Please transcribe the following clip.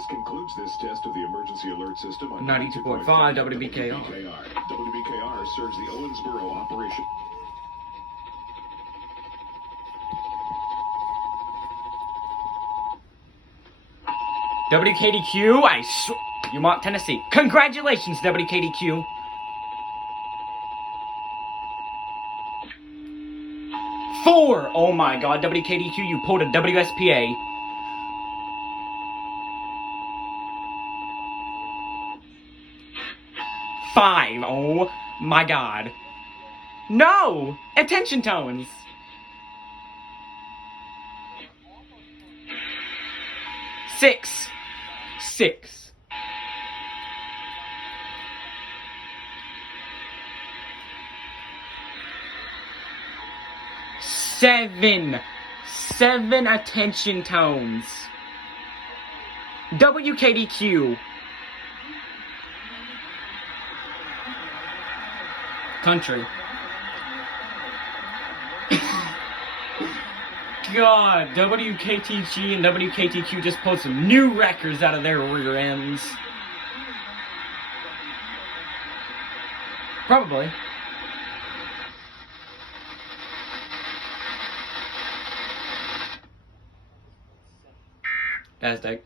This concludes this test of the emergency alert system on 92.5 WBKR. WBKR serves the Owensboro operation. WKDQ, you want Tennessee. Congratulations, WKDQ. Four. Oh my god, WKDQ, you pulled a WSPA. Five. Oh my god. No! Attention tones. Six. Seven attention tones. WKDQ. Country. God, WKTG and WKTQ just pulled some new records out of their rear ends. Probably. Dazdick.